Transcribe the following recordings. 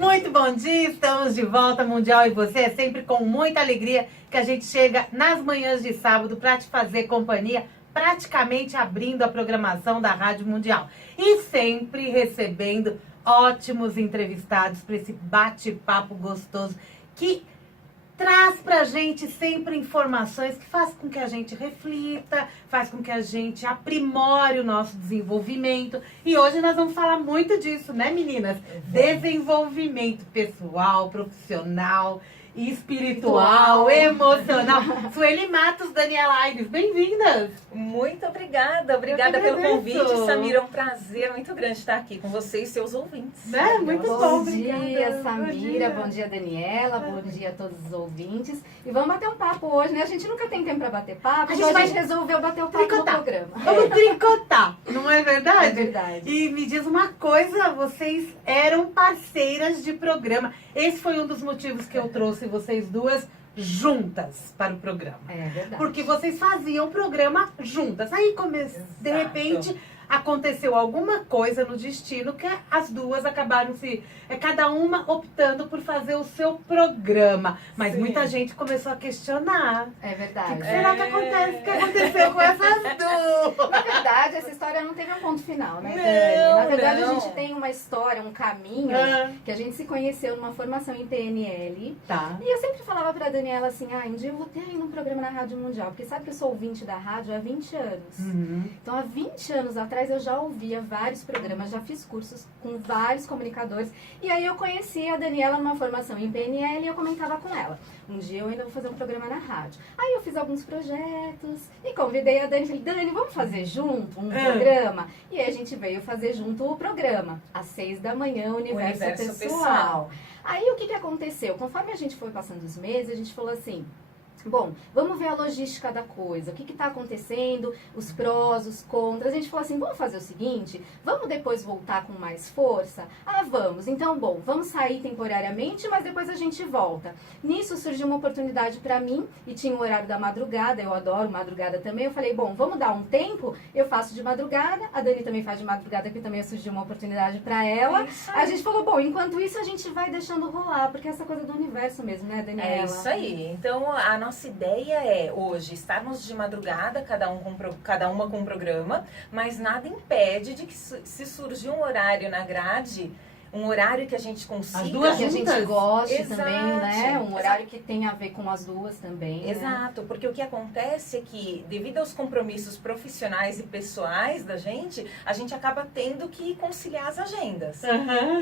Muito bom dia, estamos de volta, Mundial e você. É sempre com muita alegria que a gente chega nas manhãs de sábado para te fazer companhia, praticamente abrindo a programação da Rádio Mundial. E sempre recebendo ótimos entrevistados para esse bate-papo gostoso que traz pra gente sempre informações que faz com que a gente reflita, faz com que a gente aprimore o nosso desenvolvimento. E hoje nós vamos falar muito disso, né, meninas? Desenvolvimento pessoal, profissional, espiritual, emocional. Sueli Matos, Daniela Aires, bem-vindas! Muito obrigada, obrigada pelo convite, Samira, é um prazer muito grande estar aqui com você e seus ouvintes. Né? Muito bom, Bom dia, Samira, bom dia, Daniela, bom dia a todos os ouvintes. E vamos bater um papo hoje, né? A gente nunca tem tempo para bater papo, então a gente resolveu bater o papo no programa. Vamos tricotar, não é verdade? É verdade. E me diz uma coisa, vocês eram parceiras de programa. Esse foi um dos motivos que eu trouxe vocês duas juntas para o programa. É verdade. Porque vocês faziam o programa juntas. Aí, de repente, aconteceu alguma coisa no destino que as duas acabaram cada uma optando por fazer o seu programa. Mas muita gente começou a questionar. É verdade. O que será que aconteceu com essas duas? Na verdade, essa história não teve um ponto final, né, Não, Dani? Na verdade, não. a gente tem uma história, um caminho, que a gente se conheceu numa formação em PNL. Tá. E eu sempre falava pra Daniela assim, um dia eu vou ter aí um programa na Rádio Mundial, porque sabe que eu sou ouvinte da rádio há 20 anos. Então, há 20 anos atrás, eu já ouvia vários programas, já fiz cursos com vários comunicadores. E aí eu conheci a Daniela numa formação em PNL e eu comentava com ela. Um dia eu ainda vou fazer um programa na rádio. Aí eu fiz alguns projetos e convidei a Dani. Falei, Dani, vamos fazer junto um programa? E aí a gente veio fazer junto o programa. Às 6 da manhã, Universo Pessoal. Aí o que aconteceu? Conforme a gente foi passando os meses, a gente falou assim... Bom, vamos ver a logística da coisa, o que está acontecendo, os prós, os contras. A gente falou assim, vamos fazer o seguinte, vamos depois voltar com mais força? Vamos. Então, bom, vamos sair temporariamente, mas depois a gente volta. Nisso surgiu uma oportunidade para mim e tinha o horário da madrugada, eu adoro madrugada também. Eu falei, bom, vamos dar um tempo, eu faço de madrugada, a Dani também faz de madrugada, que também surgiu uma oportunidade para ela. A gente falou, bom, enquanto isso a gente vai deixando rolar, porque essa coisa do universo mesmo, né, Daniela? É isso aí. Então, a nossa ideia é hoje estarmos de madrugada, cada uma com um programa, mas nada impede de que se surgir um horário na grade, um horário que a gente consiga... As duas que a gente goste Exato. também, né? Um horário que tem a ver com as duas também. Exato, porque o que acontece é que, devido aos compromissos profissionais e pessoais da gente, a gente acaba tendo que conciliar as agendas.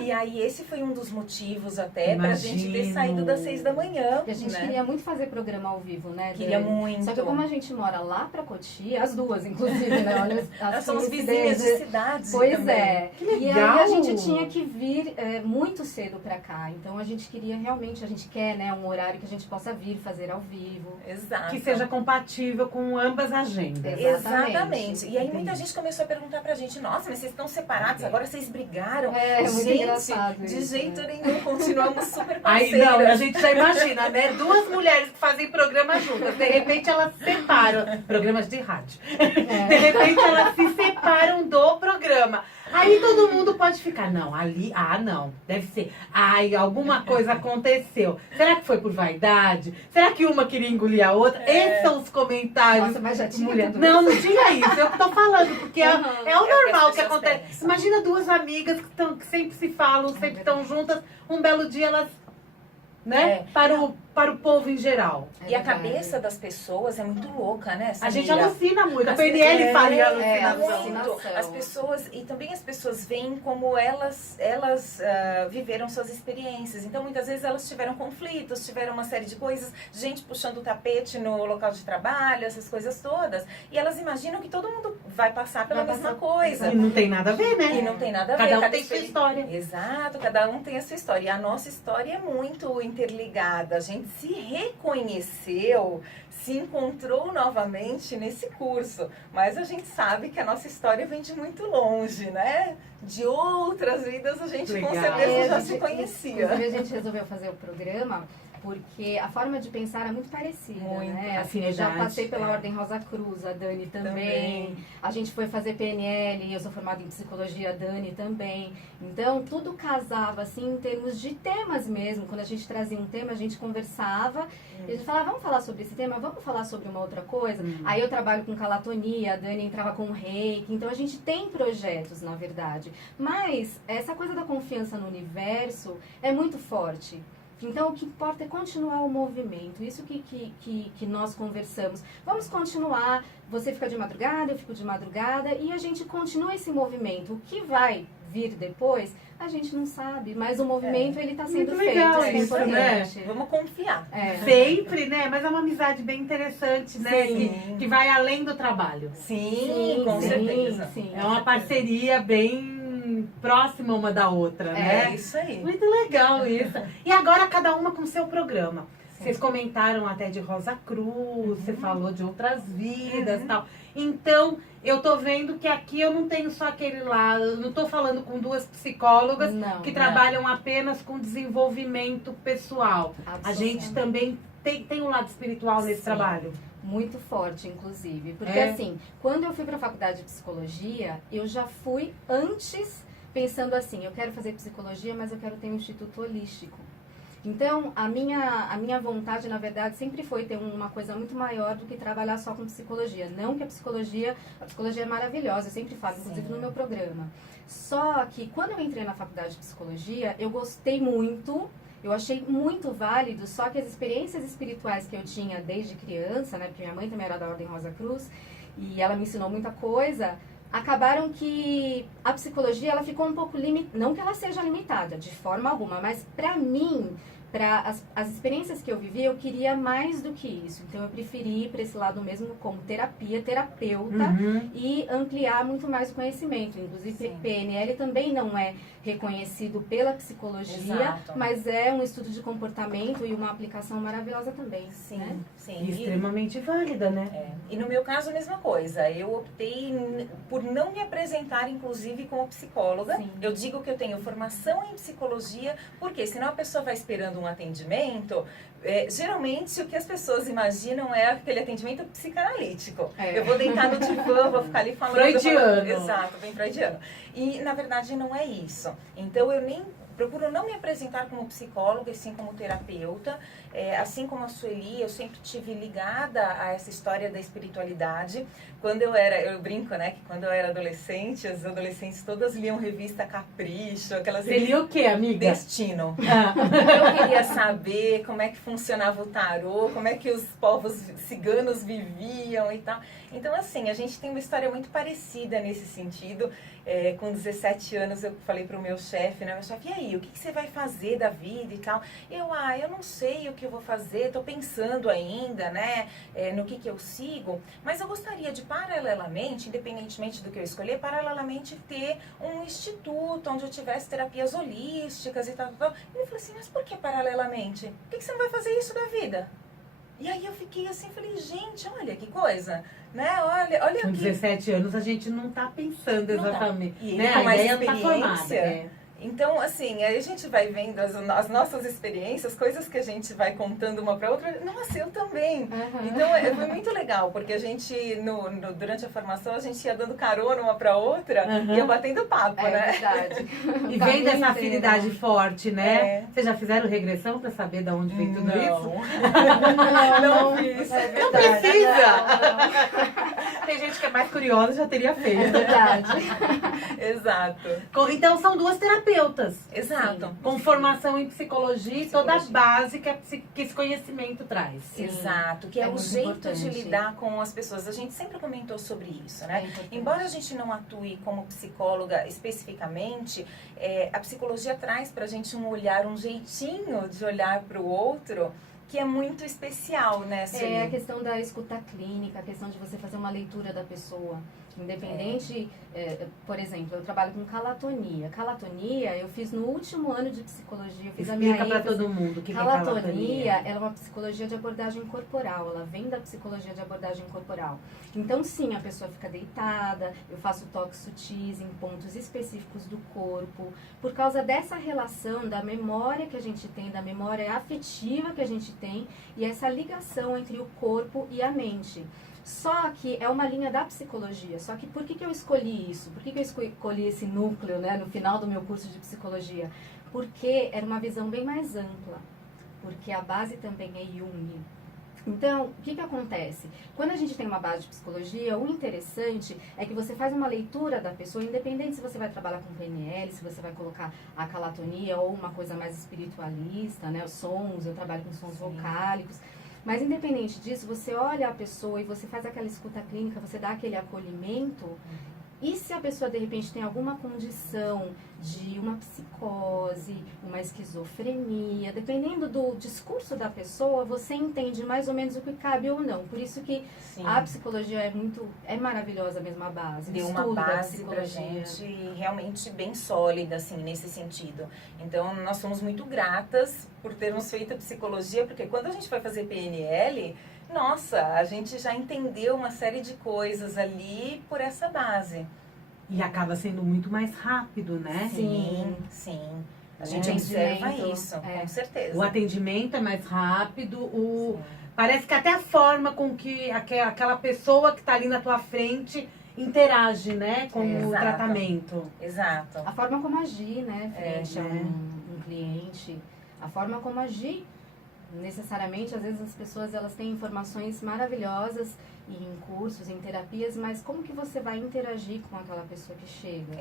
E aí esse foi um dos motivos até pra gente ter saído das 6 da manhã. E a gente queria muito fazer programa ao vivo, né? Queria Dani? muito. Só que como a gente mora lá pra Cotia, as duas, inclusive, né? Olha, Nós somos vizinhas de cidades. Pois também. é. Que legal. E aí a gente tinha que vir muito cedo pra cá. Então a gente queria realmente, a gente quer, né, um horário que a gente possa vir fazer ao vivo. Exato. Que seja compatível com ambas agendas. Exatamente. E aí Entendi. muita gente começou a perguntar pra gente, nossa, mas vocês estão separados, agora vocês brigaram. Muito Gente, engraçado de isso, jeito né? nenhum, continuamos super Aí parceiras. não, a gente já imagina, né? Duas mulheres que fazem programa juntas, de repente elas se separam, programas de rádio. De repente elas se separam do programa. Aí todo mundo pode ficar, não, ali, não, deve ser, alguma coisa aconteceu. Será que foi por vaidade? Será que uma queria engolir a outra? Esses são os comentários. Nossa, mas já tinha Mulher. tudo Não tinha isso, eu que tô falando, porque é o É o que normal as que pessoas acontece. pensam. Imagina duas amigas que sempre se falam, sempre estão juntas, um belo dia elas, né, para o povo em geral. E a cabeça das pessoas é muito louca, né, A gente Samira? alucina muito, a As PNL pessoas- fala em é, alucinação. alucinação. As pessoas, e também as pessoas veem como elas viveram suas experiências. Então, muitas vezes elas tiveram conflitos, tiveram uma série de coisas, gente puxando o tapete no local de trabalho, essas coisas todas. E elas imaginam que todo mundo vai passar pela mesma coisa. E não tem nada a ver, né? E não tem nada a ver. Cada um tem sua história. Exato, cada um tem a sua história. E a nossa história é muito interligada. A gente se reconheceu, se encontrou novamente nesse curso. Mas a gente sabe que a nossa história vem de muito longe, né? De outras vidas a gente com Legal. certeza já A gente- se conhecia. Inclusive a gente resolveu fazer o programa porque a forma de pensar é muito parecida, Muito. né? Assim, eu já passei pela Ordem Rosa Cruz, a Dani também. A gente foi fazer PNL, eu sou formada em psicologia, a Dani também. Então, tudo casava, assim, em termos de temas mesmo. Quando a gente trazia um tema, a gente conversava, e a gente falava, vamos falar sobre esse tema, vamos falar sobre uma outra coisa. Aí eu trabalho com calatonia, a Dani entrava com reiki, então a gente tem projetos, na verdade. Mas essa coisa da confiança no universo é muito forte. Então, o que importa é continuar o movimento. Isso que nós conversamos. Vamos continuar. Você fica de madrugada, eu fico de madrugada. E a gente continua esse movimento. O que vai vir depois, a gente não sabe. Mas o movimento, ele está sendo muito feito. legal É isso, importante. né? Vamos confiar. Sempre, né? Mas é uma amizade bem interessante, né? Que vai além do trabalho. Sim, com certeza. Sim. É uma parceria bem próxima uma da outra, né? É isso aí. Muito legal isso. E agora cada uma com o seu programa. Vocês comentaram até de Rosa Cruz, você falou de outras vidas e tal. Então, eu tô vendo que aqui eu não tenho só aquele lá, eu não tô falando com duas psicólogas que trabalham apenas com desenvolvimento pessoal. A gente também tem um lado espiritual nesse trabalho. Muito forte, inclusive. Porque assim, quando eu fui para a faculdade de psicologia, eu já fui antes pensando assim, eu quero fazer psicologia, mas eu quero ter um instituto holístico. Então, a minha vontade, na verdade, sempre foi ter uma coisa muito maior do que trabalhar só com psicologia. Não que a psicologia é maravilhosa, eu sempre falo, inclusive no meu programa. Só que quando eu entrei na faculdade de psicologia, eu gostei muito. Eu achei muito válido, só que as experiências espirituais que eu tinha desde criança, né, porque minha mãe também era da Ordem Rosa Cruz, e ela me ensinou muita coisa, acabaram que a psicologia ela ficou um pouco limitada, não que ela seja limitada, de forma alguma, mas para mim, para as experiências que eu vivi, eu queria mais do que isso. Então eu preferi ir para esse lado mesmo como terapeuta e ampliar muito mais o conhecimento. Inclusive PNL também não é reconhecido pela psicologia, mas é um estudo de comportamento e uma aplicação maravilhosa também. Sim, né? sim. E extremamente válida, né? E no meu caso a mesma coisa. Eu optei por não me apresentar, inclusive, como psicóloga. Sim. Eu digo que eu tenho formação em psicologia, porque senão a pessoa vai esperando um atendimento. Geralmente o que as pessoas imaginam é aquele atendimento psicanalítico. Eu vou deitar no divã, vou ficar ali falando. Freudiano. Exato, bem freudiano. E na verdade não é isso. Então eu nem procuro não me apresentar como psicóloga, e sim como terapeuta. Assim como a Sueli, eu sempre tive ligada a essa história da espiritualidade. Quando eu brinco, né, que quando eu era adolescente, as adolescentes todas liam revista Capricho, aquelas... Você lia o quê, amiga? Destino. Eu queria saber como é que funcionava o tarô, como é que os povos ciganos viviam e tal. Então, assim, a gente tem uma história muito parecida nesse sentido. Com 17 anos, eu falei para o meu chefe, né? Meu chefe, e aí, o que você vai fazer da vida e tal? Eu não sei o que eu vou fazer, estou pensando ainda, né? No que eu sigo. Mas eu gostaria de, paralelamente, independentemente do que eu escolher, paralelamente ter um instituto onde eu tivesse terapias holísticas e tal. Ele falou assim, mas por que paralelamente? Por que você não vai fazer isso da vida? E aí eu fiquei assim, falei, gente, olha que coisa, né? Olha Com aqui. 17 anos a gente não tá pensando exatamente. E né? com A mais ideia tá formada. Então, assim, aí a gente vai vendo as nossas experiências, coisas que a gente vai contando uma para outra. Nossa, eu também. Então, foi muito legal, porque a gente, durante a formação, a gente ia dando carona uma para outra e ia batendo papo, né? É verdade. E vem dessa afinidade forte, né? Vocês já fizeram regressão para saber de onde vem tudo isso? Não fiz. Não precisa! Tem gente que é mais curiosa, já teria feito. É verdade. Exato. Então são duas terapeutas. Exato. Sim. Com formação em psicologia e toda a base que esse conhecimento traz. Sim. Exato, que é o jeito importante de lidar com as pessoas. A gente sempre comentou sobre isso, né? Embora a gente não atue como psicóloga especificamente, a psicologia traz pra gente um olhar, um jeitinho de olhar pro outro que é muito especial, né, Sueli? É a questão da escuta clínica, a questão de você fazer uma leitura da pessoa. Independente, por exemplo, eu trabalho com calatonia. Calatonia, eu fiz no último ano de psicologia, eu fiz a minha Explica para ênfase. todo mundo o que é Calatonia, calatonia. ela é uma psicologia de abordagem corporal, ela vem da psicologia de abordagem corporal. Então, sim, a pessoa fica deitada, eu faço toques sutis em pontos específicos do corpo, por causa dessa relação da memória que a gente tem, da memória afetiva que a gente tem e essa ligação entre o corpo e a mente. Só que é uma linha da psicologia. Só que por que eu escolhi isso? Por que eu escolhi esse núcleo, né, no final do meu curso de psicologia? Porque era uma visão bem mais ampla. Porque a base também é Jung. Então, o que acontece? Quando a gente tem uma base de psicologia, o interessante é que você faz uma leitura da pessoa, independente se você vai trabalhar com PNL, se você vai colocar a calatonia ou uma coisa mais espiritualista, né, os sons, eu trabalho com sons vocálicos. Mas independente disso, você olha a pessoa e você faz aquela escuta clínica, você dá aquele acolhimento. E se a pessoa, de repente, tem alguma condição de uma psicose, uma esquizofrenia, dependendo do discurso da pessoa, você entende mais ou menos o que cabe ou não. Por isso que Sim. a psicologia é maravilhosa mesmo, a base. Deu uma base pra gente realmente bem sólida, assim, nesse sentido. Então, nós somos muito gratas por termos feito a psicologia, porque quando a gente vai fazer PNL, nossa, a gente já entendeu uma série de coisas ali por essa base. E acaba sendo muito mais rápido, né? Sim, sim. A gente observa isso, com certeza. O atendimento é mais rápido, Sim. parece que até a forma com que aquela pessoa que está ali na tua frente interage, né, com o Exato. tratamento. Exato. A forma como agir, né, frente a um cliente, a forma como agir. Necessariamente, às vezes as pessoas elas têm informações maravilhosas em cursos, em terapias, mas como que você vai interagir com aquela pessoa que chega?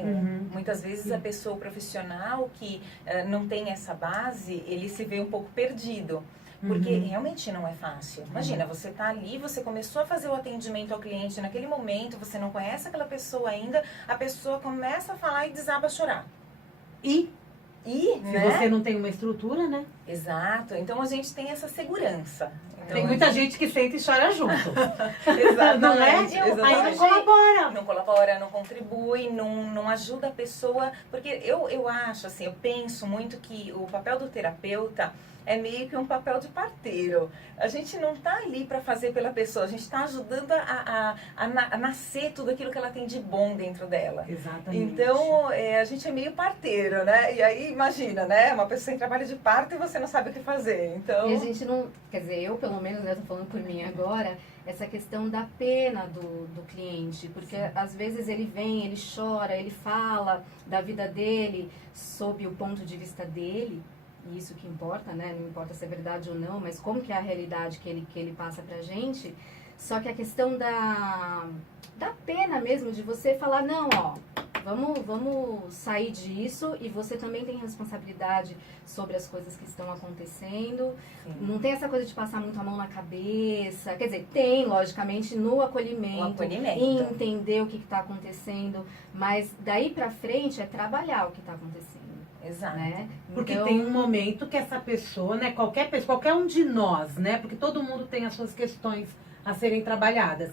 Muitas vezes a pessoa profissional que não tem essa base, ele se vê um pouco perdido. Porque realmente não é fácil. Imagina, você tá ali, você começou a fazer o atendimento ao cliente naquele momento, você não conhece aquela pessoa ainda, a pessoa começa a falar e desaba a chorar. E se né? você não tem uma estrutura, né? Exato. Então a gente tem essa segurança. Então, Tem muita gente que senta e chora junto. Exatamente. Não é? Exatamente. Aí não colabora. Não colabora, não contribui, não ajuda a pessoa. Porque eu acho, assim, eu penso muito que o papel do terapeuta é meio que um papel de parteiro. A gente não está ali para fazer pela pessoa, a gente está ajudando a nascer tudo aquilo que ela tem de bom dentro dela. Exatamente. Então, a gente é meio parteiro, né? E aí, imagina, né? Uma pessoa em trabalho de parto e você não sabe o que fazer. Então... E a gente não... Quer dizer, eu pelo menos, né, tô falando por mim agora, essa questão da pena do cliente. Porque às vezes ele vem, ele chora, ele fala da vida dele sob o ponto de vista dele. E isso que importa, né? Não importa se é verdade ou não, mas como que é a realidade que ele passa pra gente. Só que a questão da pena mesmo, de você falar, não, ó, vamos sair disso e você também tem responsabilidade sobre as coisas que estão acontecendo. Sim. Não tem essa coisa de passar muito a mão na cabeça. Quer dizer, tem, logicamente, no acolhimento. acolhimento. Entender o que está acontecendo. Mas daí pra frente é trabalhar o que está acontecendo. Exato. Né? Porque Então, tem um momento que essa pessoa, né, qualquer pessoa, qualquer um de nós, né, porque todo mundo tem as suas questões a serem trabalhadas.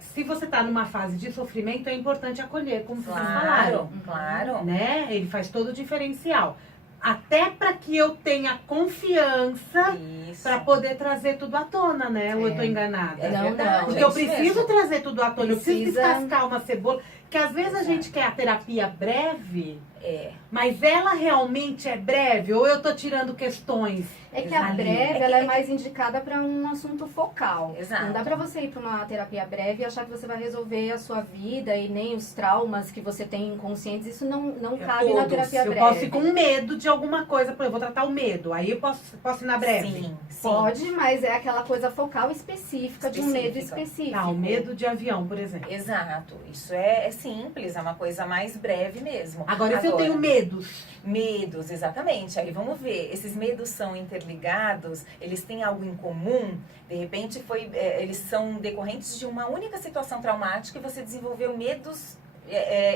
Se você está numa fase de sofrimento, é importante acolher, como vocês falaram. Claro. Né? Ele faz todo o diferencial. Até para que eu tenha confiança Isso. para poder trazer tudo à tona, né? Ou eu tô enganada? É Não, verdade. não. Porque eu isso preciso mesmo. trazer tudo à tona, eu preciso Precisa. descascar uma cebola. Que às vezes a gente quer a terapia breve, É. mas ela realmente é breve? Ou eu tô tirando questões? É que a ali? breve ela é mais indicada para um assunto focal. Exato. Não dá para você ir para uma terapia breve e achar que você vai resolver a sua vida e nem os traumas que você tem inconscientes. Isso não cabe na todos. terapia Eu breve. posso ir com medo de alguma coisa, por exemplo, eu vou tratar o medo, aí eu posso ir na breve. Sim. Pode, mas é aquela coisa focal específica de um medo específico. Tá, o medo de avião, por exemplo. Exato. Isso é simples, é uma coisa mais breve mesmo. Agora, e se eu tenho medos? Medos, exatamente. Aí vamos ver, esses medos são interligados, eles têm algo em comum, de repente eles são decorrentes de uma única situação traumática e você desenvolveu medos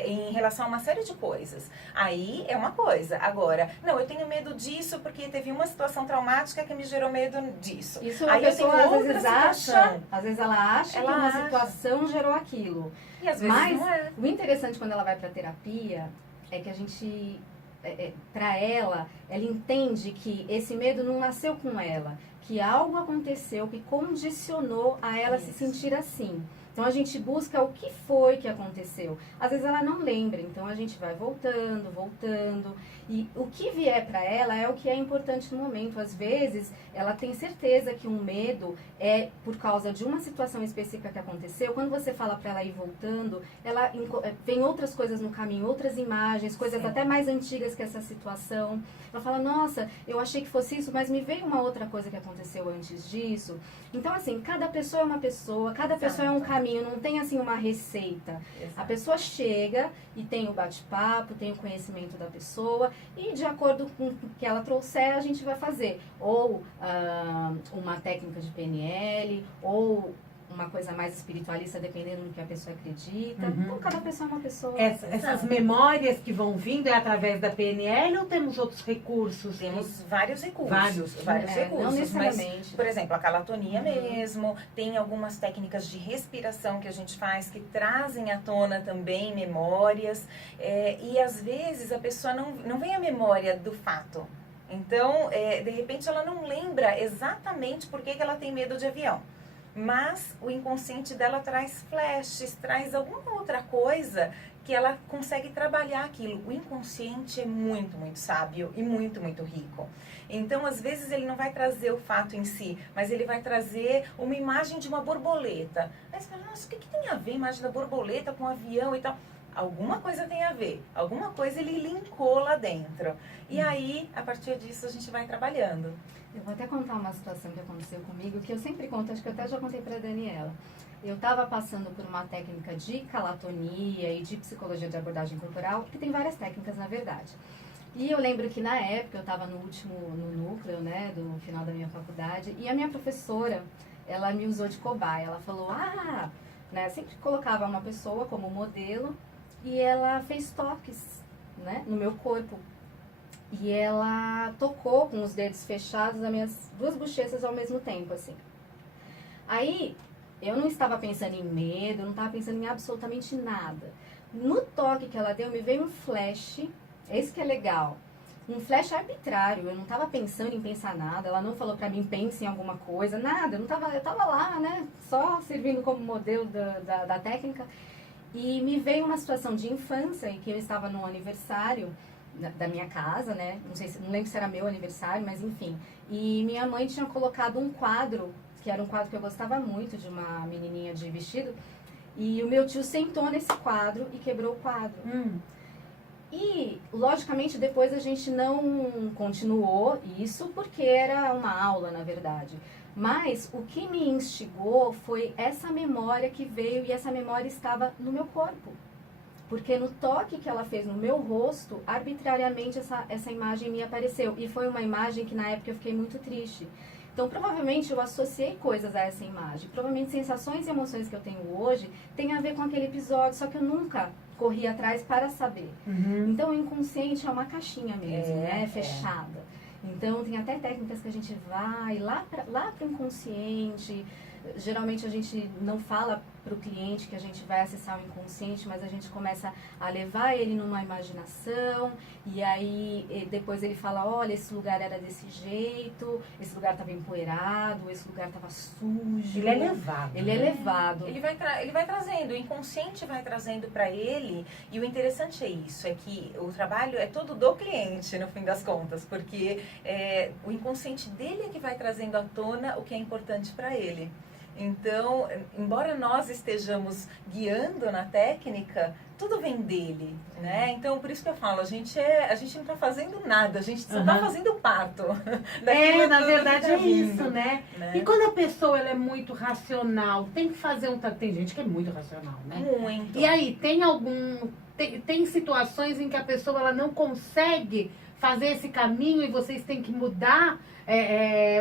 em relação a uma série de coisas. Aí é uma coisa. Agora, não, eu tenho medo disso porque teve uma situação traumática que me gerou medo disso. Isso aí a pessoa eu tenho às vezes acha, às vezes ela acha que uma situação gerou aquilo. E às vezes Mas não é. o interessante quando ela vai para terapia é que a gente, para ela entende que esse medo não nasceu com ela, que algo aconteceu que condicionou a ela se sentir assim. Então a gente busca o que foi que aconteceu. Às vezes ela não lembra, então a gente vai voltando. E o que vier para ela é o que é importante no momento. Às vezes ela tem certeza que um medo é por causa de uma situação específica que aconteceu. Quando você fala para ela ir voltando, ela vem outras coisas no caminho, outras imagens, coisas até mais antigas que essa situação. Ela fala, nossa, eu achei que fosse isso, mas me veio uma outra coisa que aconteceu antes disso. Então, assim, cada pessoa é uma pessoa, cada pessoa é um caminho, não tem, assim, uma receita. Exato. A pessoa chega e tem o bate-papo, tem o conhecimento da pessoa e, de acordo com o que ela trouxer, a gente vai fazer. Ou uma técnica de PNL, ou uma coisa mais espiritualista, dependendo do que a pessoa acredita. Então, cada pessoa é uma pessoa. Essas memórias que vão vindo é através da PNL ou temos outros recursos? Temos vários recursos. Vários recursos. Não necessariamente. Mas, por exemplo, a calatonia mesmo. Tem algumas técnicas de respiração que a gente faz que trazem à tona também memórias. E às vezes a pessoa não vem a memória do fato. Então, de repente, ela não lembra exatamente por que ela tem medo de avião. Mas o inconsciente dela traz flashes, traz alguma outra coisa que ela consegue trabalhar aquilo. O inconsciente é muito, muito sábio e muito, muito rico. Então, às vezes, ele não vai trazer o fato em si, mas ele vai trazer uma imagem de uma borboleta. Aí você fala, nossa, o que tem a ver a imagem da borboleta com o avião e tal? Alguma coisa tem a ver, alguma coisa ele linkou lá dentro. E aí, a partir disso, a gente vai trabalhando. Eu vou até contar uma situação que aconteceu comigo, que eu sempre conto, acho que eu até já contei para a Daniela. Eu estava passando por uma técnica de calatonia e de psicologia de abordagem corporal, que tem várias técnicas, na verdade. E eu lembro que na época eu estava no núcleo, né, do final da minha faculdade, e a minha professora, ela me usou de cobaia. Ela falou, né, sempre colocava uma pessoa como modelo, e ela fez toques, né, no meu corpo. E ela tocou com os dedos fechados as minhas duas bochechas ao mesmo tempo, assim. Aí, eu não estava pensando em medo, eu não estava pensando em absolutamente nada. No toque que ela deu, me veio um flash, esse que é legal. Um flash arbitrário, eu não estava pensando em pensar nada, ela não falou pra mim, pense em alguma coisa, nada. Eu tava lá, né, só servindo como modelo da técnica. E me veio uma situação de infância, em que eu estava no aniversário da minha casa, né? Não lembro se era meu aniversário, mas enfim. E minha mãe tinha colocado um quadro, que era um quadro que eu gostava muito, de uma menininha de vestido. E o meu tio sentou nesse quadro e quebrou o quadro. E, logicamente, depois a gente não continuou isso, porque era uma aula, na verdade. Mas o que me instigou foi essa memória que veio, e essa memória estava no meu corpo. Porque no toque que ela fez no meu rosto, arbitrariamente essa imagem me apareceu. E foi uma imagem que na época eu fiquei muito triste. Então, provavelmente eu associei coisas a essa imagem. Provavelmente sensações e emoções que eu tenho hoje têm a ver com aquele episódio, só que eu nunca corri atrás para saber. Então, o inconsciente é uma caixinha mesmo, né? Fechada. Então, tem até técnicas que a gente vai lá para o inconsciente. Geralmente a gente não fala para o cliente que a gente vai acessar o inconsciente, mas a gente começa a levar ele numa imaginação, e aí depois ele fala, olha, esse lugar era desse jeito, esse lugar estava empoeirado, esse lugar estava sujo. Ele é levado. Ele é levado. Ele vai trazendo, o inconsciente vai trazendo para ele, e o interessante é isso, é que o trabalho é todo do cliente, no fim das contas, porque o inconsciente dele é que vai trazendo à tona o que é importante para ele. Então, embora nós estejamos guiando na técnica, tudo vem dele, né? Então, por isso que eu falo, a gente não está fazendo nada, a gente só está fazendo parto. Na verdade é isso, né? E quando a pessoa ela é muito racional, tem que fazer tem gente que é muito racional, né? Muito. E aí, tem situações em que a pessoa ela não consegue fazer esse caminho e vocês têm que mudar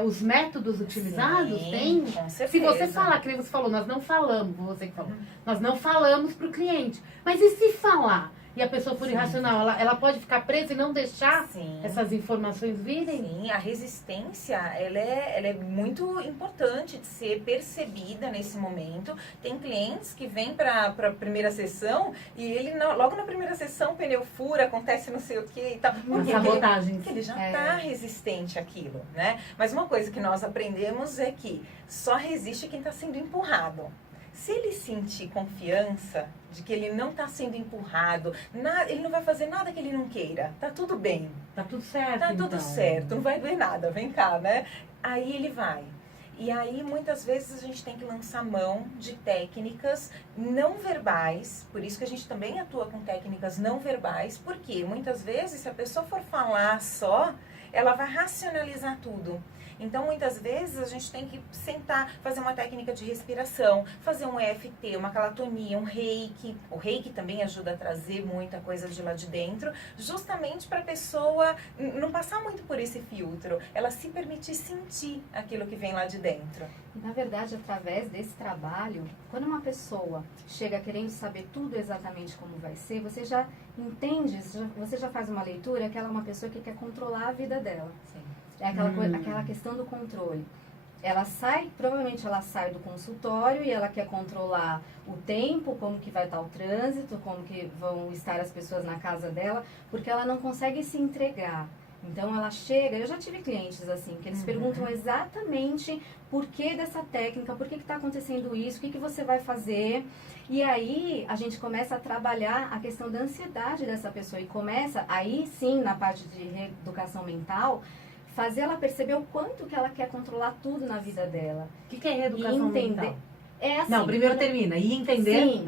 os métodos utilizados? Sim, Tem? com certeza. Se você falar, que nem você falou, nós não falamos, você que falou, nós não falamos para o cliente. Mas e se falar? E a pessoa for irracional, ela pode ficar presa e não deixar essas informações virem? Sim, a resistência, ela é muito importante de ser percebida nesse momento. Tem clientes que vêm para a primeira sessão e ele, logo na primeira sessão, o pneu fura, acontece não sei o que e tal. Sabotagens. Porque ele já está resistente àquilo, né? Mas uma coisa que nós aprendemos é que só resiste quem está sendo empurrado. Se ele sentir confiança de que ele não está sendo empurrado, ele não vai fazer nada que ele não queira, tá tudo bem. Tá tudo certo, Tá tudo certo, não vai doer nada, vem cá, né? Aí ele vai. E aí, muitas vezes, a gente tem que lançar mão de técnicas não verbais, por isso que a gente também atua com técnicas não verbais, porque muitas vezes, se a pessoa for falar só, ela vai racionalizar tudo. Então, muitas vezes, a gente tem que sentar, fazer uma técnica de respiração, fazer um EFT, uma calatonia, um reiki. O reiki também ajuda a trazer muita coisa de lá de dentro, justamente para a pessoa não passar muito por esse filtro, ela se permitir sentir aquilo que vem lá de dentro. Na verdade, através desse trabalho, quando uma pessoa chega querendo saber tudo exatamente como vai ser, você já entende, você já faz uma leitura que ela é uma pessoa que quer controlar a vida dela. Sim. É aquela questão do controle. Provavelmente ela sai do consultório e ela quer controlar o tempo, como que vai estar o trânsito, como que vão estar as pessoas na casa dela, porque ela não consegue se entregar. Então ela chega, eu já tive clientes assim, que eles perguntam exatamente por que dessa técnica, por que está acontecendo isso, o que você vai fazer. E aí a gente começa a trabalhar a questão da ansiedade dessa pessoa e começa, aí sim, na parte de reeducação mental, fazer ela perceber o quanto que ela quer controlar tudo na vida dela. O que é reeducação mental? É assim, não, primeiro termina. E entender? Sim,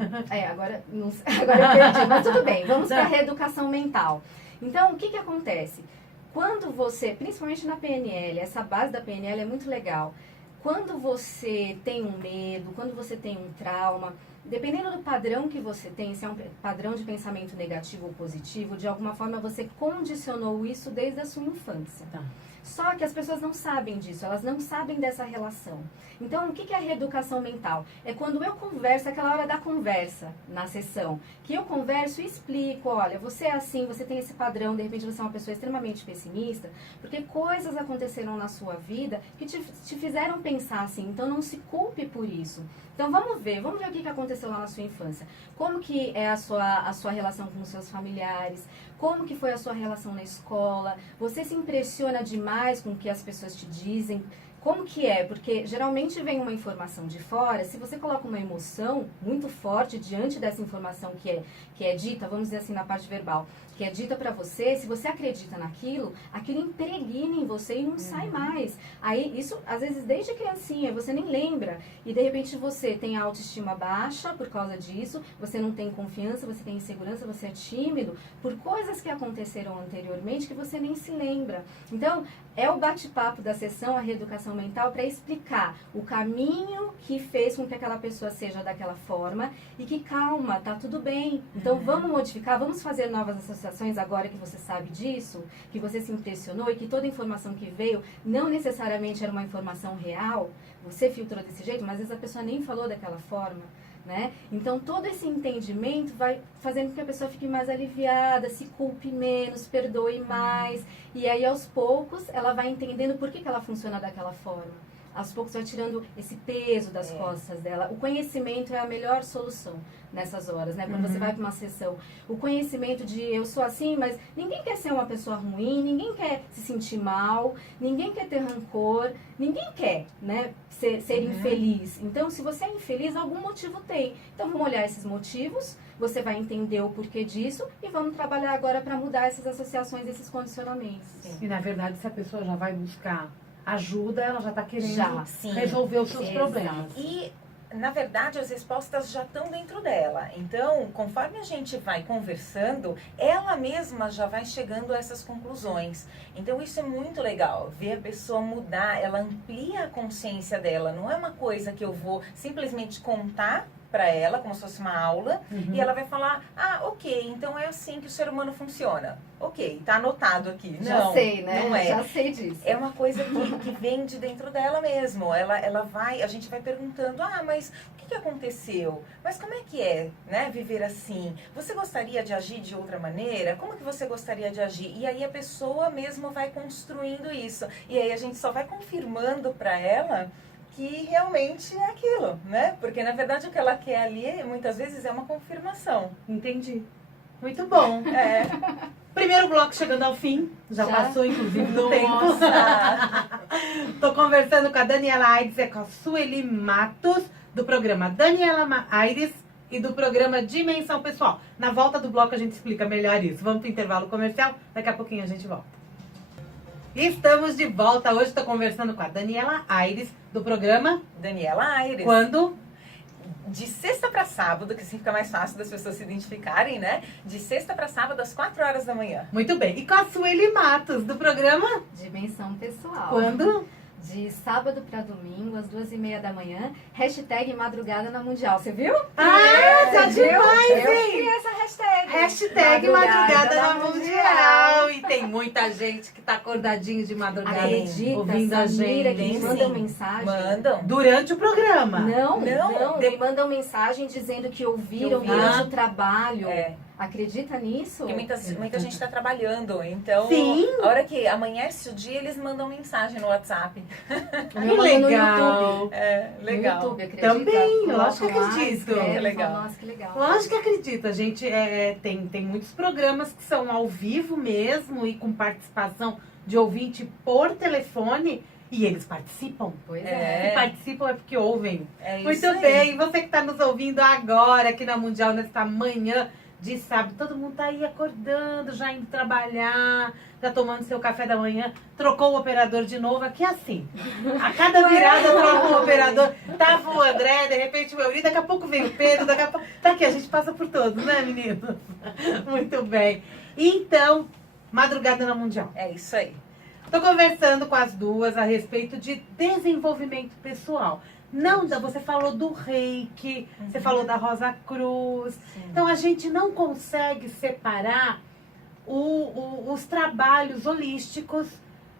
agora eu perdi, mas tudo bem, vamos para a reeducação mental. Então, o que acontece? Quando você, principalmente na PNL, essa base da PNL é muito legal. Quando você tem um medo, quando você tem um trauma, dependendo do padrão que você tem, se é um padrão de pensamento negativo ou positivo, de alguma forma você condicionou isso desde a sua infância. Tá. Só que as pessoas não sabem disso, elas não sabem dessa relação. Então, o que é a reeducação mental? É quando eu converso, aquela hora da conversa na sessão, que eu converso e explico, olha, você é assim, você tem esse padrão, de repente você é uma pessoa extremamente pessimista, porque coisas aconteceram na sua vida que te fizeram pensar assim, então não se culpe por isso. Então, vamos ver o que aconteceu lá na sua infância. Como que é a sua relação com os seus familiares, como que foi a sua relação na escola, você se impressiona demais com o que as pessoas te dizem, como que é? Porque geralmente vem uma informação de fora, se você coloca uma emoção muito forte diante dessa informação que é dita, vamos dizer assim na parte verbal, que é dita pra você, se você acredita naquilo, aquilo impregna em você e não sai mais. Aí isso, às vezes, desde criancinha, você nem lembra. E de repente você tem a autoestima baixa por causa disso, você não tem confiança, você tem insegurança, você é tímido, por coisas que aconteceram anteriormente que você nem se lembra. Então, é o bate-papo da sessão, a reeducação mental, para explicar o caminho que fez com que aquela pessoa seja daquela forma e que calma, tá tudo bem. Então vamos modificar, vamos fazer novas associações agora que você sabe disso, que você se impressionou e que toda informação que veio não necessariamente era uma informação real, você filtrou desse jeito, mas às vezes a pessoa nem falou daquela forma. Né? Então todo esse entendimento vai fazendo com que a pessoa fique mais aliviada, se culpe menos, perdoe mais, e aí aos poucos ela vai entendendo por que ela funciona daquela forma. Aos poucos vai tirando esse peso das costas dela. O conhecimento é a melhor solução nessas horas, né? Quando você vai para uma sessão. O conhecimento de eu sou assim, mas ninguém quer ser uma pessoa ruim, ninguém quer se sentir mal, ninguém quer ter rancor, ninguém quer, né? Ser infeliz. Então, se você é infeliz, algum motivo tem. Então, vamos olhar esses motivos, você vai entender o porquê disso e vamos trabalhar agora para mudar essas associações, esses condicionamentos. E, na verdade, se a pessoa já vai buscar ajuda, ela já está querendo Sim, resolver os seus problemas. E, na verdade, as respostas já estão dentro dela. Então, conforme a gente vai conversando, ela mesma já vai chegando a essas conclusões. Então, isso é muito legal, ver a pessoa mudar, ela amplia a consciência dela. Não é uma coisa que eu vou simplesmente contar para ela, como se fosse uma aula, e ela vai falar, ok, então é assim que o ser humano funciona. Ok, tá anotado aqui. Já sei, né? Não é. Já sei disso. É uma coisa que vem de dentro dela mesmo. A gente vai perguntando, mas o que aconteceu? Mas como é que é, né, viver assim? Você gostaria de agir de outra maneira? Como que você gostaria de agir? E aí a pessoa mesmo vai construindo isso. E aí a gente só vai confirmando para ela que realmente é aquilo, né? Porque na verdade o que ela quer ali muitas vezes é uma confirmação. Entendi. Muito bom. Primeiro bloco chegando ao fim. Já passou, inclusive, do tempo. Tô conversando com a Daniela Aires e com a Sueli Matos, do programa Daniela Aires e do programa Dimensão Pessoal. Na volta do bloco a gente explica melhor isso. Vamos pro intervalo comercial, daqui a pouquinho a gente volta. Estamos de volta. Hoje estou conversando com a Daniela Aires, do programa Daniela Aires. Quando? De sexta para sábado, que assim fica mais fácil das pessoas se identificarem, né? De sexta para sábado, às 4 horas da manhã. Muito bem. E com a Sueli Matos, do programa Dimensão Pessoal. Quando? De sábado para domingo, às 2h30 da manhã. Hashtag Madrugada na Mundial. Você viu? Tá demais, Eu hein? criei essa hashtag. Hashtag Madrugada na Mundial. E tem muita gente que tá acordadinho de madrugada Acredita, ouvindo a Samira, gente. que mandam mensagem. Mandam. Durante o programa. Não. De- Mandam mensagem dizendo que ouviram Que ouviram. durante o trabalho. É. Acredita nisso? Porque muita gente está trabalhando, então Sim. a hora que amanhece o dia, eles mandam mensagem no WhatsApp. O meu manda no legal. YouTube. Legal. No YouTube, acredita? Também, Coloca lógico que lá, acredito. escreve, Que legal. fala, Nossa, que legal. Lógico que acredito. A gente tem muitos programas que são ao vivo mesmo e com participação de ouvinte por telefone. E eles participam. Pois É. Se participam é porque ouvem. É isso Muito aí. bem. Você que está nos ouvindo agora aqui na Mundial, nesta manhã de sábado, todo mundo tá aí acordando, já indo trabalhar, já tomando seu café da manhã, trocou o operador de novo, aqui é assim. A cada virada troca um operador. Tava o André, de repente o Euri, daqui a pouco vem o Pedro, daqui a pouco... Tá aqui, a gente passa por todos, né, meninos? Muito bem. Então, Madrugada na Mundial. É isso aí. Tô conversando com as duas a respeito de desenvolvimento pessoal. Não, você falou do Reiki, você falou da Rosa Cruz. Sim. Então a gente não consegue separar os trabalhos holísticos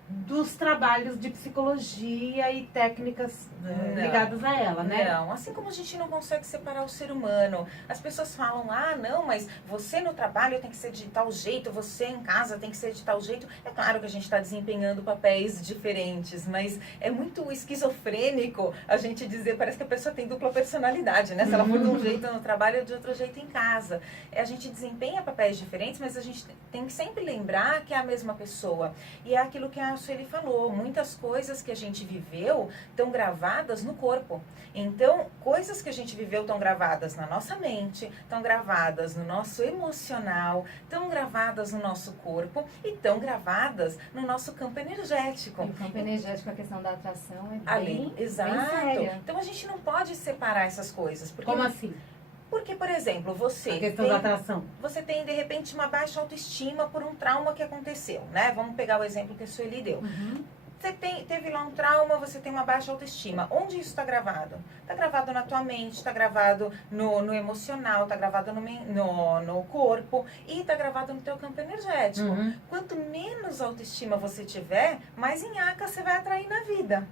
dos trabalhos de psicologia e técnicas Não. ligadas a ela, né? Não, assim como a gente não consegue separar o ser humano. As pessoas falam, não, mas você no trabalho tem que ser de tal jeito, você em casa tem que ser de tal jeito. É claro que a gente está desempenhando papéis diferentes, mas é muito esquizofrênico a gente dizer, parece que a pessoa tem dupla personalidade, né? Se ela for de um jeito no trabalho ou de outro jeito em casa. A gente desempenha papéis diferentes, mas a gente tem que sempre lembrar que é a mesma pessoa. E é aquilo que a Sueli falou, muitas coisas que a gente viveu estão gravadas no corpo. Então, coisas que a gente viveu estão gravadas na nossa mente, estão gravadas no nosso emocional, estão gravadas no nosso corpo e estão gravadas no nosso campo energético. O campo energético, a questão da atração é Ali, bem exato. séria. Então, a gente não pode separar essas coisas. Porque, Como assim? Porque, por exemplo, A questão da atração. você tem, de repente, uma baixa autoestima por um trauma que aconteceu, né? Vamos pegar o exemplo que a Sueli deu. Você teve lá um trauma, você tem uma baixa autoestima. Onde isso está gravado? Está gravado na tua mente, está gravado no emocional, está gravado no corpo e está gravado no teu campo energético. Quanto menos autoestima você tiver, mais nhaca você vai atrair na vida.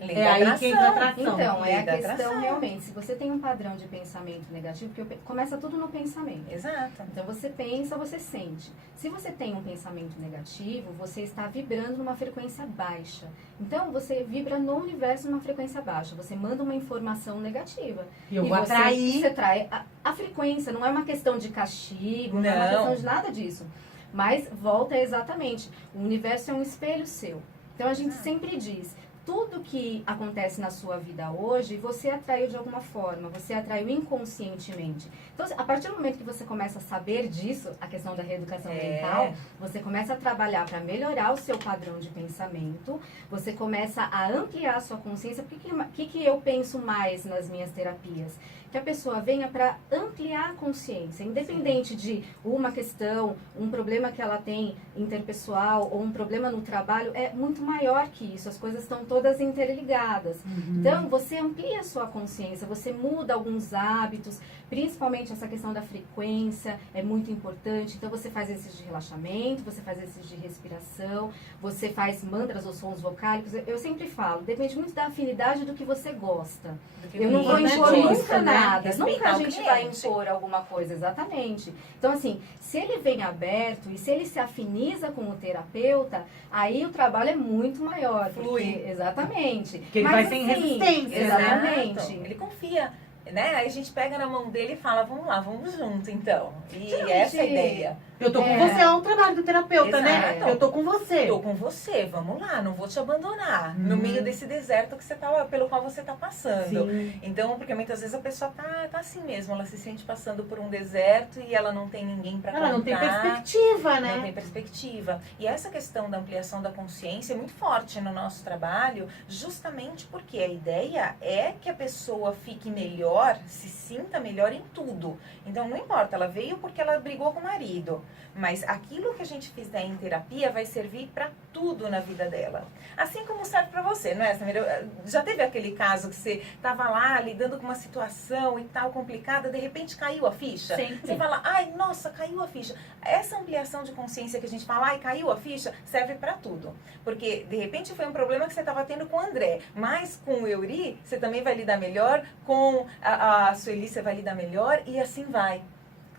Lei É da aí que entra a atração. atração. Então, é Lei a da questão atração. realmente, se você tem um padrão de pensamento negativo, porque começa tudo no pensamento. Exato. Então você pensa, você sente. Se você tem um pensamento negativo, você está vibrando numa frequência baixa. Então você vibra no universo numa frequência baixa. Você manda uma informação negativa. E eu E vou você atrair. atrai a frequência. Não é uma questão de castigo, não é uma Não. questão de nada disso. Mas volta exatamente. O universo é um espelho seu. Então a gente sempre diz, tudo que acontece na sua vida hoje, você atraiu de alguma forma, você atraiu inconscientemente. Então, a partir do momento que você começa a saber disso, a questão da reeducação mental, você começa a trabalhar para melhorar o seu padrão de pensamento, você começa a ampliar a sua consciência. Por que eu penso mais nas minhas terapias? Que a pessoa venha para ampliar a consciência, independente de uma questão, um problema que ela tem interpessoal ou um problema no trabalho, é muito maior que isso. As coisas estão todas interligadas. Então, você amplia a sua consciência, você muda alguns hábitos, principalmente essa questão da frequência, é muito importante. Então, você faz exercícios de relaxamento, você faz exercícios de respiração, você faz mantras ou sons vocálicos. Eu sempre falo, depende muito da afinidade do que você gosta. Eu não vou impor nunca nada, nunca a gente vai impor alguma coisa, exatamente. Então, assim, se ele vem aberto e se ele se afiniza com o terapeuta, aí o trabalho é muito maior. Flui. Exatamente. Porque ele vai sem resistência. Exatamente. Exato. Ele confia. Né? Aí a gente pega na mão dele e fala, vamos lá, vamos junto então. E Gente, essa é a ideia. Eu tô com você, é o trabalho do terapeuta, né? Exato. Eu tô com você. Tô com você, vamos lá, não vou te abandonar. No meio desse deserto que você tá, pelo qual você tá passando. Sim. Então, porque muitas vezes a pessoa tá assim mesmo, ela se sente passando por um deserto e ela não tem ninguém para contar. Ela não tem perspectiva, né? Não tem perspectiva. E essa questão da ampliação da consciência é muito forte no nosso trabalho, justamente porque a ideia é que a pessoa fique melhor, se sinta melhor em tudo. Então, não importa, ela veio porque ela brigou com o marido, mas aquilo que a gente fizer em terapia vai servir para tudo na vida dela. Assim como serve para você, não é, Samira? Já teve aquele caso que você estava lá lidando com uma situação e tal complicada, de repente caiu a ficha? Sempre. Você fala, ai, nossa, caiu a ficha. Essa ampliação de consciência que a gente fala, ai, caiu a ficha, serve para tudo. Porque, de repente, foi um problema que você estava tendo com o André, mas com o Euri, você também vai lidar melhor, com a Sueli você vai lidar melhor e assim vai.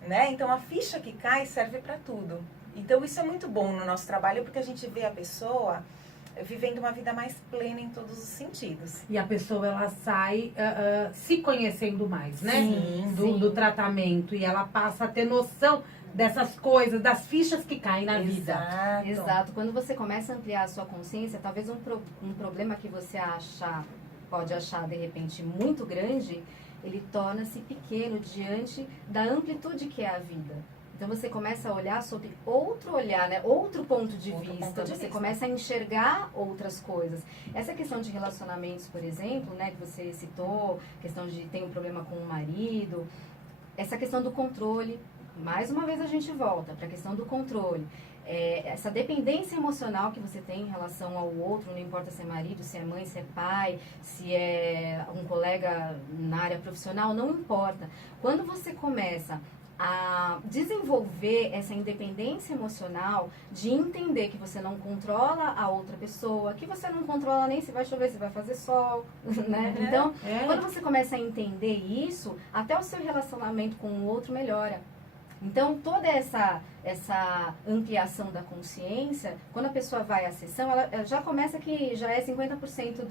Né? Então, a ficha que cai serve para tudo. Então, isso é muito bom no nosso trabalho, porque a gente vê a pessoa vivendo uma vida mais plena em todos os sentidos. E a pessoa, ela sai se conhecendo mais, né? Sim, sim. Do tratamento. E ela passa a ter noção dessas coisas, das fichas que caem na vida. Exato. Exato. Quando você começa a ampliar a sua consciência, talvez um problema que você pode achar de repente muito grande, ele torna-se pequeno diante da amplitude que é a vida. Então você começa a olhar sobre outro olhar, né? Outro ponto de vista. Você começa a enxergar outras coisas. Essa questão de relacionamentos, por exemplo, né, que você citou, questão de ter um problema com o marido, essa questão do controle, mais uma vez a gente volta para a questão do controle. Essa dependência emocional que você tem em relação ao outro, não importa se é marido, se é mãe, se é pai, se é um colega na área profissional, não importa. Quando você começa a desenvolver essa independência emocional, de entender que você não controla a outra pessoa, que você não controla nem se vai chover, se vai fazer sol, né? Então, quando você começa a entender isso, até o seu relacionamento com o outro melhora. Então, toda essa ampliação da consciência, quando a pessoa vai à sessão, ela já começa que já é 50%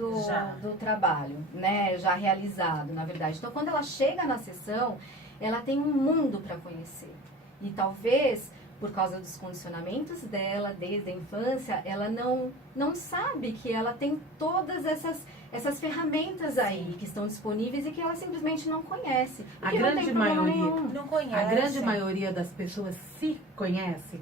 do trabalho, né? Já realizado, na verdade. Então, quando ela chega na sessão, ela tem um mundo para conhecer. E talvez, por causa dos condicionamentos dela, desde a infância, ela não sabe que ela tem todas essas ferramentas aí que estão disponíveis e que ela simplesmente não conhece. A grande maioria não conhece. A grande maioria das pessoas se conhecem?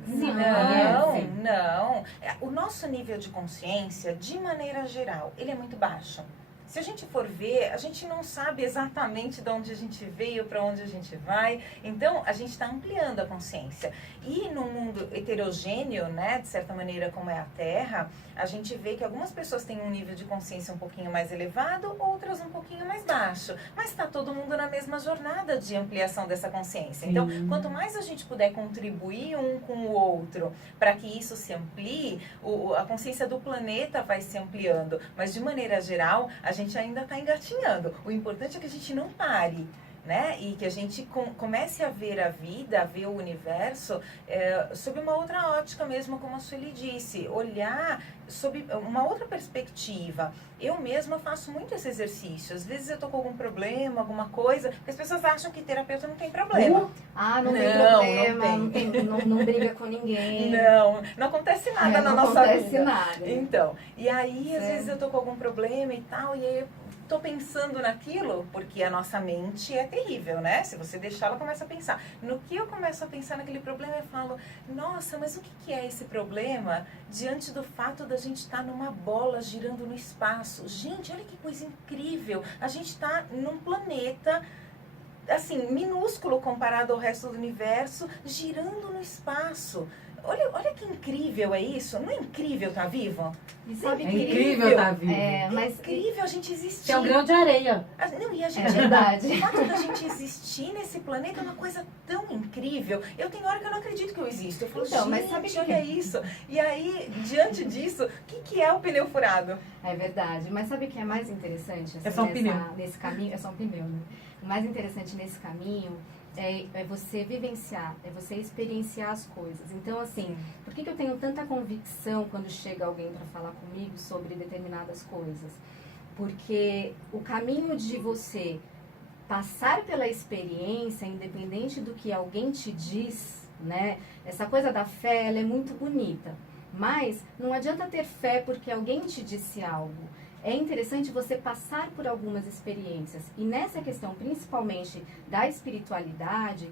Não. O nosso nível de consciência, de maneira geral, ele é muito baixo. Se a gente for ver, a gente não sabe exatamente de onde a gente veio, para onde a gente vai. Então, a gente está ampliando a consciência. E num mundo heterogêneo, né, de certa maneira, como é a Terra, a gente vê que algumas pessoas têm um nível de consciência um pouquinho mais elevado, outras um pouquinho mais baixo. Mas está todo mundo na mesma jornada de ampliação dessa consciência. Então, quanto mais a gente puder contribuir um com o outro para que isso se amplie, a consciência do planeta vai se ampliando. Mas, de maneira geral, a gente ainda está engatinhando. O importante é que a gente não pare, né? E que a gente comece a ver a vida, a ver o universo sob uma outra ótica mesmo, como a Sueli disse. Olhar sob uma outra perspectiva. Eu mesma faço muito esse exercício. Às vezes eu tô com algum problema, alguma coisa, porque as pessoas acham que terapeuta não tem problema. Não tem problema, não briga com ninguém. Não acontece nada na nossa vida. Não acontece nada. Então, e aí às vezes eu tô com algum problema e tal, e aí eu tô pensando naquilo, porque a nossa mente é terrível, né? Se você deixar, ela começa a pensar. No que eu começo a pensar naquele problema, eu falo, nossa, mas o que é esse problema diante do fato da gente estar numa bola girando no espaço? Gente, olha que coisa incrível! A gente está num planeta, assim, minúsculo comparado ao resto do universo, girando no espaço. Olha que incrível é isso. Não é incrível estar vivo? E sabe É que... incrível estar vivo. Mas É incrível a gente existir. Você é um grão de areia. Não, e a gente, É verdade. O fato da gente existir nesse planeta é uma coisa tão incrível. Eu tenho hora que eu não acredito que eu existo. Eu falo, Então, gente, mas sabe que- olha isso. E aí, diante disso, o que é o pneu furado? É verdade, mas sabe o que é mais interessante? Assim, É só um pneu. Nesse caminho, é só um pneu, né? O mais interessante nesse caminho é você vivenciar, é você experienciar as coisas. Então, assim, por que eu tenho tanta convicção quando chega alguém para falar comigo sobre determinadas coisas? Porque o caminho de você passar pela experiência, independente do que alguém te diz, né? Essa coisa da fé, ela é muito bonita. Mas não adianta ter fé porque alguém te disse algo. É interessante você passar por algumas experiências. E nessa questão, principalmente da espiritualidade,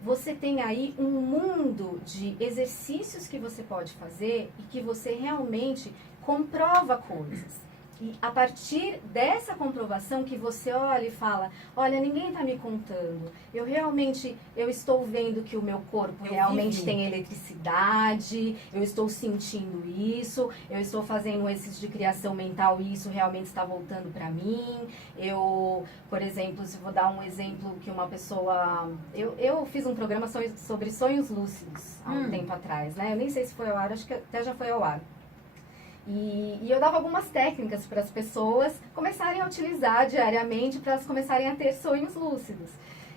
você tem aí um mundo de exercícios que você pode fazer e que você realmente comprova coisas. E a partir dessa comprovação que você olha e fala, olha, ninguém está me contando. Eu estou vendo que o meu corpo realmente tem eletricidade, eu estou sentindo isso, eu estou fazendo esses de criação mental e isso realmente está voltando para mim. Eu, por exemplo, se vou dar um exemplo que uma pessoa... Eu fiz um programa sobre sonhos lúcidos há um tempo atrás, né? Eu nem sei se foi ao ar, acho que até já foi ao ar. E eu dava algumas técnicas para as pessoas começarem a utilizar diariamente para elas começarem a ter sonhos lúcidos.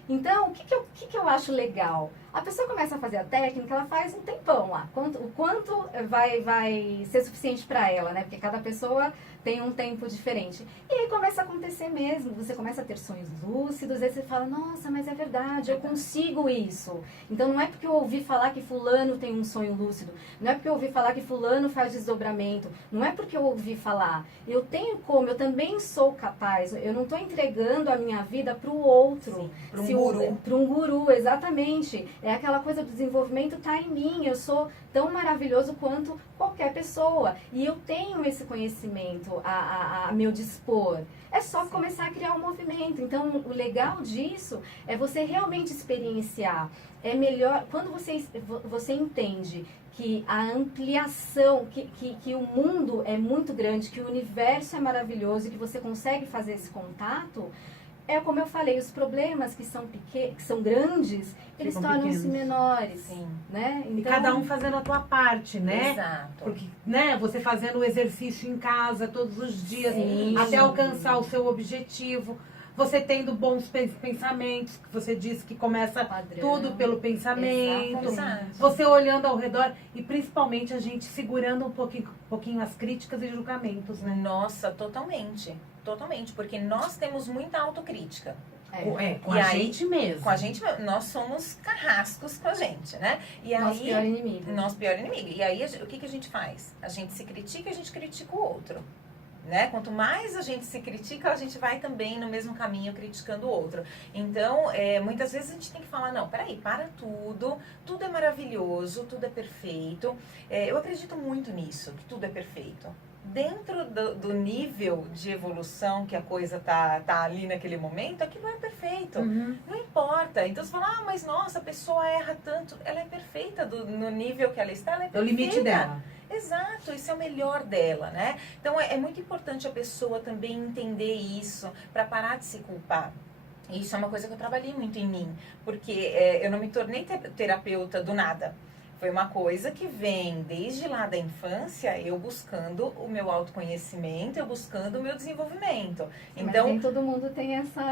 Então, o que eu acho legal? A pessoa começa a fazer a técnica, ela faz um tempão lá. O quanto vai ser suficiente para ela, né? Porque cada pessoa tem um tempo diferente. E aí começa a acontecer mesmo. Você começa a ter sonhos lúcidos, aí você fala, nossa, mas é verdade, eu consigo isso. Então não é porque eu ouvi falar que fulano tem um sonho lúcido, não é porque eu ouvi falar que fulano faz desdobramento, não é porque eu ouvi falar. Eu tenho como, eu também sou capaz. Eu não estou entregando a minha vida para o outro. Para um guru. Para um guru, exatamente. É aquela coisa do desenvolvimento está em mim. Eu sou tão maravilhoso quanto qualquer pessoa. E eu tenho esse conhecimento a meu dispor. É só começar a criar um movimento. Então, o legal disso é você realmente experienciar. É melhor, quando você entende que a ampliação, que o mundo é muito grande, que o universo é maravilhoso e que você consegue fazer esse contato, é como eu falei, os problemas que são grandes, eles tornam-se menores. Sim. Né? Então, e cada um fazendo a tua parte, né? Exato. Porque, né, você fazendo o exercício em casa todos os dias, Sim. até alcançar o seu objetivo. Você tendo bons pensamentos, que você disse que começa Padrão. tudo pelo pensamento. Exato. Você olhando ao redor e principalmente a gente segurando um pouquinho as críticas e julgamentos, né? Nossa, totalmente. Totalmente, porque nós temos muita autocrítica. Com E a aí, gente mesmo. Com a gente mesmo. Nós somos carrascos com a gente, né? E nosso aí, pior inimigo. Nosso pior inimigo. E aí, o que a gente faz? A gente se critica e a gente critica o outro. Né? Quanto mais a gente se critica, a gente vai também no mesmo caminho criticando o outro. Então, muitas vezes a gente tem que falar, não, peraí, para tudo é maravilhoso, tudo é perfeito. Eu acredito muito nisso, que tudo é perfeito. Dentro do nível de evolução que a coisa tá ali naquele momento, aquilo é perfeito. Uhum. Não importa. Então você fala, mas nossa, a pessoa erra tanto. Ela é perfeita no nível que ela está, ela é É o perfeita. limite dela. Exato, isso é o melhor dela, né? Então é muito importante a pessoa também entender isso, para parar de se culpar. E isso é uma coisa que eu trabalhei muito em mim, porque eu não me tornei terapeuta do nada. Foi uma coisa que vem desde lá da infância, eu buscando o meu autoconhecimento, eu buscando o meu desenvolvimento. Então, mas nem todo mundo tem essa...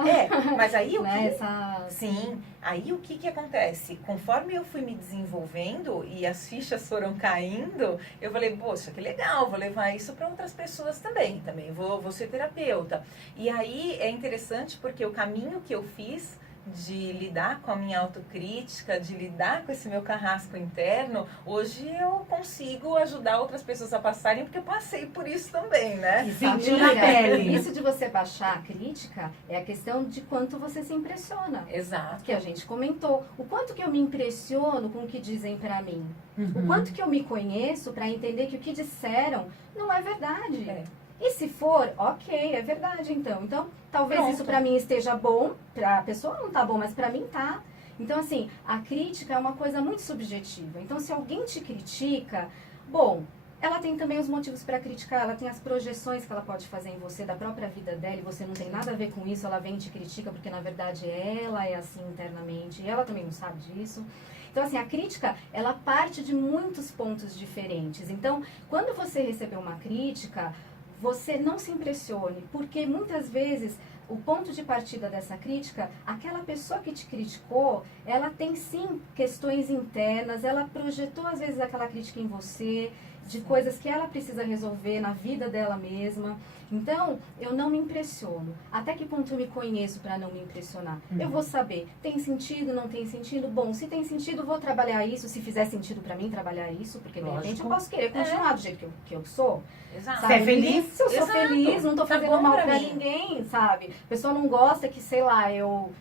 mas aí o né, que... Sim, aí o que acontece? Conforme eu fui me desenvolvendo e as fichas foram caindo, eu falei, poxa, que legal, vou levar isso para outras pessoas também vou ser terapeuta. E aí é interessante porque o caminho que eu fiz de lidar com a minha autocrítica, de lidar com esse meu carrasco interno, hoje eu consigo ajudar outras pessoas a passarem, porque eu passei por isso também, né? E sentiu na pele. Isso de você baixar a crítica é a questão de quanto você se impressiona. Exato. Que a gente comentou. O quanto que eu me impressiono com o que dizem pra mim. Uhum. O quanto que eu me conheço pra entender que o que disseram não é verdade. E se for, ok, é verdade então. Então, talvez Pronto. isso pra mim esteja bom, pra pessoa não tá bom, mas pra mim tá. Então, assim, a crítica é uma coisa muito subjetiva. Então, se alguém te critica, bom, ela tem também os motivos para criticar, ela tem as projeções que ela pode fazer em você, da própria vida dela, e você não tem nada a ver com isso, ela vem e te critica, porque na verdade ela é assim internamente, e ela também não sabe disso. Então, assim, a crítica, ela parte de muitos pontos diferentes. Então, quando você receber uma crítica, você não se impressione, porque muitas vezes o ponto de partida dessa crítica, aquela pessoa que te criticou, ela tem sim questões internas, ela projetou às vezes aquela crítica em você, de coisas que ela precisa resolver na vida dela mesma. Então, eu não me impressiono. Até que ponto eu me conheço para não me impressionar? Eu vou saber, tem sentido, não tem sentido? Bom, se tem sentido, vou trabalhar isso. Se fizer sentido para mim, trabalhar isso. Porque, de repente, eu posso querer continuar do jeito que eu sou. Exato. Você é feliz? Se eu sou feliz, não tô Tá fazendo bom mal pra pra mim. ninguém, sabe? A pessoa não gosta que, sei lá, eu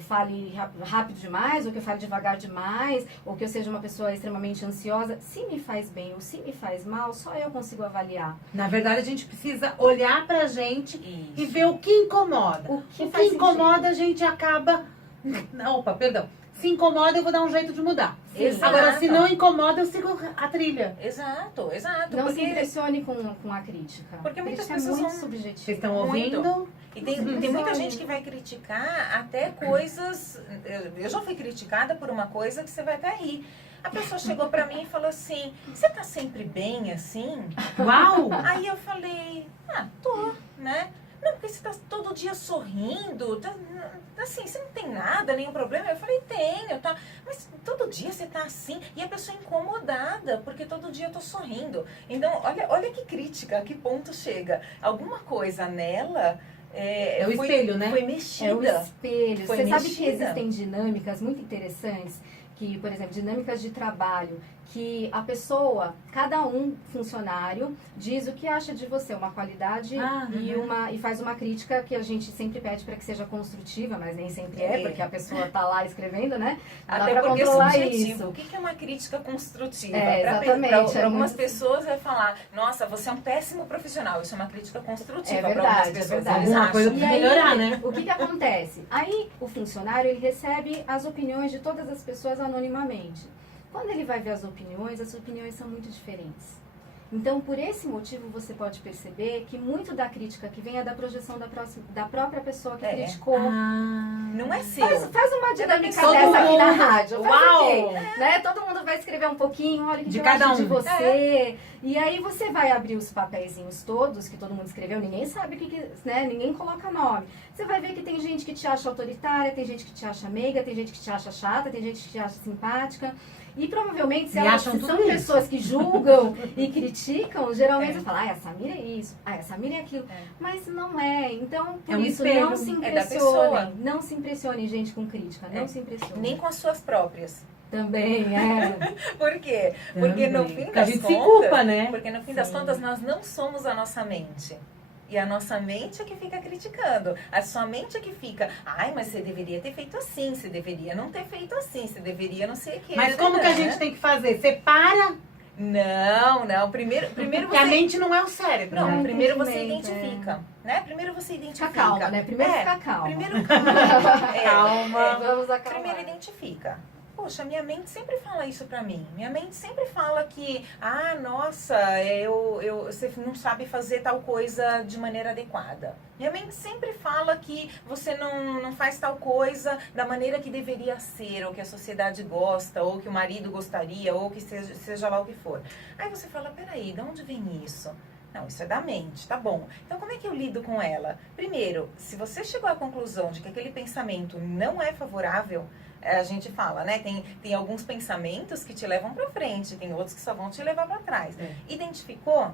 fale rápido demais, ou que eu fale devagar demais, ou que eu seja uma pessoa extremamente ansiosa. Se me faz bem ou se me faz mal, só eu consigo avaliar. Na verdade, a gente precisa olhar pra gente Isso. e ver o que incomoda. O que O que faz incomoda, a gente acaba... Não, opa, perdão. Se incomoda, eu vou dar um jeito de mudar. Exato. Agora, se não incomoda, eu sigo a trilha. Exato, exato. Não se porque impressione com a crítica. Porque A muitas crítica pessoas é muito vão- subjetiva. Vocês estão Muito. ouvindo? E tem muita gente que vai criticar até coisas... Eu já fui criticada por uma coisa que você vai até rir. A pessoa chegou pra mim e falou assim, você tá sempre bem assim? Uau! Aí eu falei, tô, né? Não, porque você tá todo dia sorrindo, assim, você não tem nada, nenhum problema. Eu falei, tenho, tá? Mas todo dia você tá assim, e a pessoa incomodada, porque todo dia eu tô sorrindo. Então, olha que crítica, a que ponto chega. Alguma coisa nela... É o espelho, né? Foi mexida. É o espelho. Foi Você sabe que mexida. existem dinâmicas muito interessantes, que, por exemplo, dinâmicas de trabalho, que a pessoa, cada um funcionário, diz o que acha de você, uma qualidade e faz uma crítica que a gente sempre pede para que seja construtiva, mas nem sempre é, porque a pessoa tá lá escrevendo, né? Não dá Até pra porque é controlar subjetivo. isso. O que é uma crítica construtiva? Exatamente. Para algumas muito- pessoas vai falar, nossa, você é um péssimo profissional. Isso é uma crítica construtiva É para verdade, algumas é pessoas. verdade. Eles Alguma acham. coisa E pra aí, melhorar, né? o que acontece? Aí, o funcionário, ele recebe as opiniões de todas as pessoas anonimamente. Quando ele vai ver as opiniões são muito diferentes. Então, por esse motivo, você pode perceber que muito da crítica que vem é da projeção da própria pessoa que criticou. Não é seu. Faz uma dinâmica Todo dessa aqui na mundo. rádio. Faz Uau! aqui, né? Todo mundo vai escrever um pouquinho, olha o que De eu cada acho de um. você. E aí você vai abrir os papeizinhos todos, que todo mundo escreveu, ninguém sabe o que né? Ninguém coloca nome. Você vai ver que tem gente que te acha autoritária, tem gente que te acha meiga, tem gente que te acha chata, tem gente que te acha simpática. E provavelmente, se acham se tudo são isso. pessoas que julgam e criticam, geralmente você fala, a Samira é isso, a Samira é aquilo. Mas não é. Então, por É um isso, espelho. não se É da pessoa. impressionem. Não se impressionem, gente, com crítica. Não se impressionem. Nem com as suas próprias. Também, é. Por quê? Porque no fim Porque a das gente contas... se culpa, né? Porque no fim das contas, nós não somos a nossa mente. E a nossa mente é que fica criticando. A sua mente é que fica, ai, mas você deveria ter feito assim, você deveria não ter feito assim, você deveria não sei o quê. Mas como que a gente tem que fazer? Separa, Não. Primeiro porque você... a mente não é o cérebro. Não, né? primeiro você Entendimento, identifica, né? Primeiro você identifica. Fica calma, né? Primeiro fica calma. Primeiro calma. Calma. Vamos acalmar. Primeiro identifica. Poxa, minha mente sempre fala isso pra mim. Minha mente sempre fala que, nossa, você não sabe fazer tal coisa de maneira adequada. Minha mente sempre fala que você não faz tal coisa da maneira que deveria ser, ou que a sociedade gosta, ou que o marido gostaria, ou que seja lá o que for. Aí você fala, peraí, de onde vem isso? Não, isso é da mente, tá bom. Então, como é que eu lido com ela? Primeiro, se você chegou à conclusão de que aquele pensamento não é favorável, a gente fala, né? Tem alguns pensamentos que te levam pra frente, tem outros que só vão te levar pra trás. Identificou?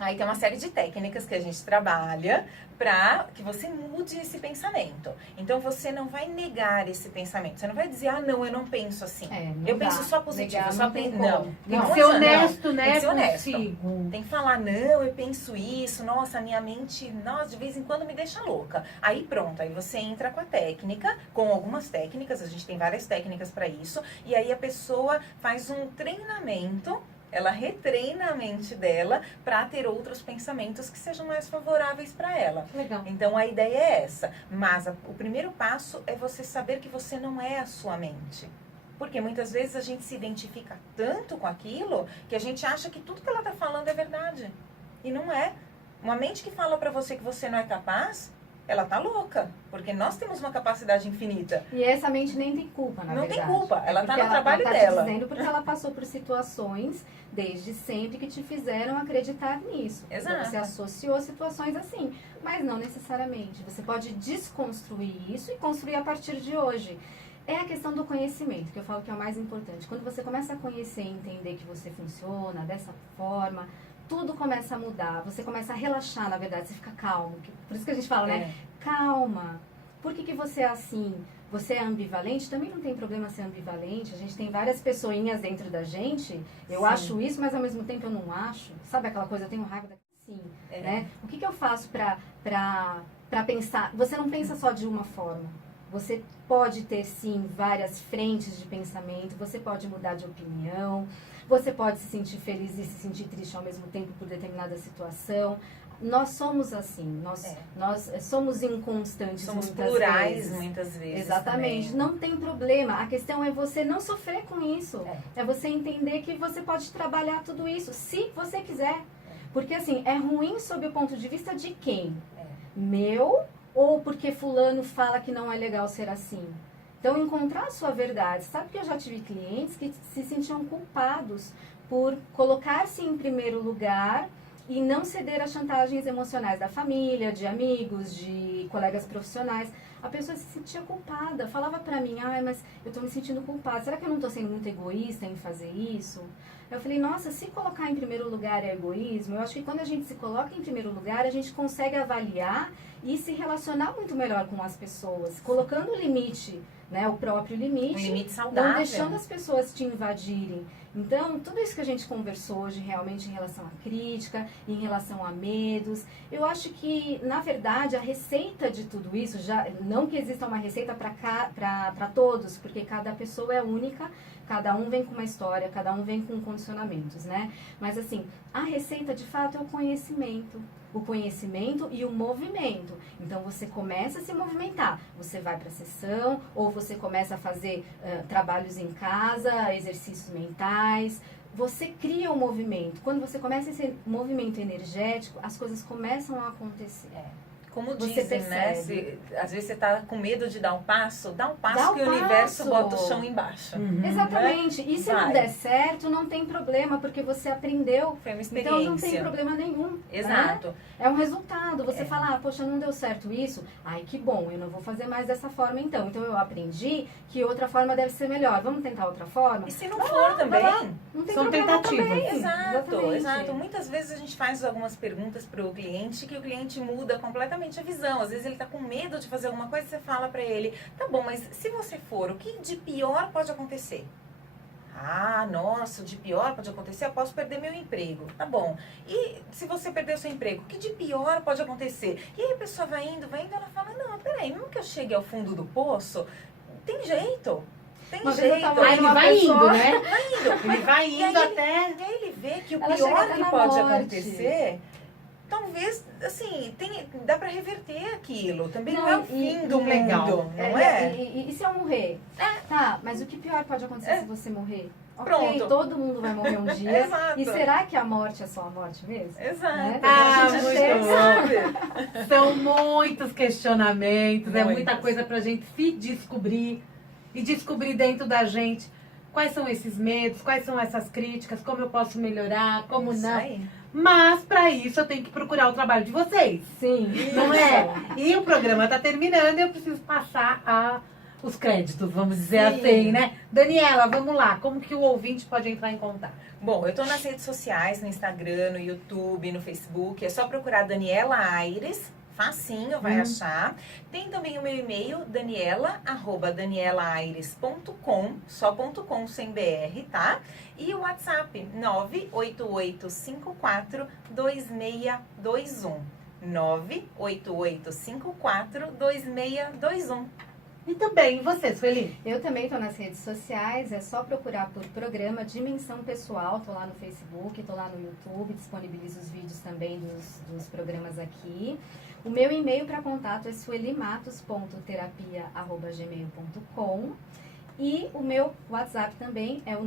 Aí tem uma série de técnicas que a gente trabalha para que você mude esse pensamento. Então, você não vai negar esse pensamento. Você não vai dizer, não, eu não penso assim. Não penso dá. só positivo, Negar só não tem penso. como. Não. Tem Não que ser adianta, honesto, não. né? Tem que ser honesto. Consigo. Tem que falar, não, eu penso isso, nossa, minha mente, nossa, de vez em quando me deixa louca. Aí pronto, aí você entra com a técnica, com algumas técnicas, a gente tem várias técnicas para isso, e aí a pessoa faz um treinamento Ela retreina a mente dela para ter outros pensamentos que sejam mais favoráveis para ela. Legal. Então a ideia é essa. Mas o primeiro passo é você saber que você não é a sua mente. Porque muitas vezes a gente se identifica tanto com aquilo que a gente acha que tudo que ela está falando é verdade. E não é. Uma mente que fala para você que você não é capaz, ela tá louca, porque nós temos uma capacidade infinita. E essa mente nem tem culpa, na verdade. Não tem culpa, ela tá no trabalho ela dela. Te dizendo porque ela passou por situações desde sempre que te fizeram acreditar nisso. Exato. Então, você associou situações assim, mas não necessariamente. Você pode desconstruir isso e construir a partir de hoje. É a questão do conhecimento, que eu falo que é o mais importante. Quando você começa a conhecer e entender que você funciona dessa forma, tudo começa a mudar, você começa a relaxar, na verdade, você fica calmo. Por isso que a gente fala, né? Calma. Por que você é assim? Você é ambivalente? Também não tem problema ser ambivalente. A gente tem várias pessoinhas dentro da gente. Eu acho isso, mas ao mesmo tempo eu não acho. Sabe aquela coisa, eu tenho raiva daquilo? Sim. Né? O que eu faço pra pensar? Você não pensa só de uma forma. Você pode ter, sim, várias frentes de pensamento. Você pode mudar de opinião. Você pode se sentir feliz e se sentir triste ao mesmo tempo por determinada situação. Nós somos assim, nós somos inconstantes somos muitas plurais vezes. muitas vezes. Exatamente, também. Não tem problema. A questão é você não sofrer com isso. É você entender que você pode trabalhar tudo isso, se você quiser. Porque assim, é ruim sob o ponto de vista de quem? Meu ou porque fulano fala que não é legal ser assim? Então, encontrar a sua verdade. Sabe que eu já tive clientes que se sentiam culpados por colocar-se em primeiro lugar e não ceder às chantagens emocionais da família, de amigos, de colegas profissionais. A pessoa se sentia culpada, falava pra mim, mas eu tô me sentindo culpada. Será que eu não tô sendo muito egoísta em fazer isso? Eu falei, nossa, se colocar em primeiro lugar é egoísmo, eu acho que quando a gente se coloca em primeiro lugar, a gente consegue avaliar e se relacionar muito melhor com as pessoas, colocando o limite, né, o próprio limite, um limite saudável, não deixando as pessoas te invadirem. Então, tudo isso que a gente conversou hoje realmente em relação à crítica, em relação a medos, eu acho que, na verdade, a receita de tudo isso, já não que exista uma receita para todos, porque cada pessoa é única, cada um vem com uma história, cada um vem com condicionamentos, né? Mas, assim, a receita, de fato, é o conhecimento e o movimento. Então, você começa a se movimentar. Você vai para a sessão, ou você começa a fazer trabalhos em casa, exercícios mentais. Você cria um movimento. Quando você começa esse movimento energético, as coisas começam a acontecer. Como você dizem, né? Às vezes você tá com medo de dar um passo, dá um passo que o universo bota o chão embaixo. Exatamente. E se não der certo, não tem problema, porque você aprendeu. Foi uma experiência. Então não tem problema nenhum. Exato. Né? É um resultado. Você fala, poxa, não deu certo isso. Ai, que bom, eu não vou fazer mais dessa forma então. Então eu aprendi que outra forma deve ser melhor. Vamos tentar outra forma? E se não for também? Não tem São problema tentativas. também. Exato. Muitas vezes a gente faz algumas perguntas para o cliente que o cliente muda completamente a visão. Às vezes ele está com medo de fazer alguma coisa e você fala para ele, tá bom, mas se você for, o que de pior pode acontecer? Ah, nossa, de pior pode acontecer, eu posso perder meu emprego. Tá bom. E se você perder o seu emprego, o que de pior pode acontecer? E aí a pessoa vai indo, ela fala, não, peraí, mesmo que eu chegue ao fundo do poço, tem jeito. Tem jeito. Aí ele vai indo, né? Vai indo. Ele vai indo até... E aí ele vê que o Ela pior chega que na pode morte. acontecer... Talvez, assim, dá pra reverter aquilo. Também não é o fim do mundo, não é? E se eu morrer? Tá, mas o que pior pode acontecer se você morrer? Ok, Pronto. todo mundo vai morrer um dia. Exato. E será que a morte é só a morte mesmo? Exato. Né? Ah, A gente muito chega- bom. São muitos questionamentos, é muita Muitos. coisa pra gente se descobrir e descobrir dentro da gente quais são esses medos, quais são essas críticas, como eu posso melhorar, como Isso não. aí. Mas para isso eu tenho que procurar o trabalho de vocês, Sim. não é? E o programa tá terminando e eu preciso passar os créditos, vamos dizer Sim. assim, né? Daniela, vamos lá, como que o ouvinte pode entrar em contato? Bom, eu tô nas redes sociais, no Instagram, no YouTube, no Facebook. É só procurar Daniela Aires. Facinho, vai achar. Tem também o meu e-mail, daniela@danielaaires.com, só .com sem BR, tá? E o WhatsApp, 988542621. 988542621. Muito bem, e você, Sueli? Eu também estou nas redes sociais, é só procurar por programa Dimensão Pessoal, estou lá no Facebook, estou lá no YouTube, disponibilizo os vídeos também dos programas aqui. O meu e-mail para contato é suelimatos.terapia@gmail.com e o meu WhatsApp também é o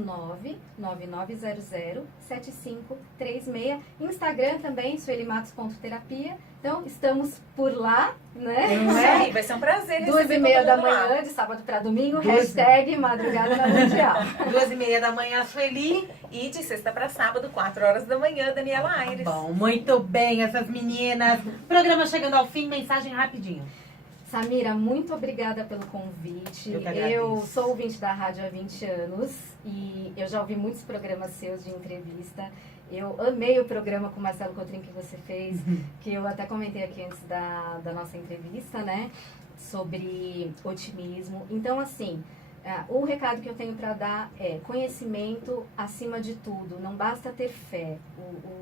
999007536. Instagram também, suelimatos.terapia. Então, estamos por lá, né? Isso aí, vai ser um prazer receber 2h30 da todo mundo lá. manhã, de sábado para domingo, hashtag Madrugada na Mundial. 2h30 da manhã, Sueli. E de sexta para sábado, 4 horas da manhã, Daniela Aires. Bom, muito bem, essas meninas. Programa chegando ao fim, mensagem rapidinho. Samira, muito obrigada pelo convite. Eu que agradeço. Eu sou ouvinte da rádio há 20 anos e eu já ouvi muitos programas seus de entrevista. Eu amei o programa com o Marcelo Cotrim que você fez, que eu até comentei aqui antes da nossa entrevista, né? Sobre otimismo. Então, assim, o recado que eu tenho para dar é conhecimento acima de tudo. Não basta ter fé.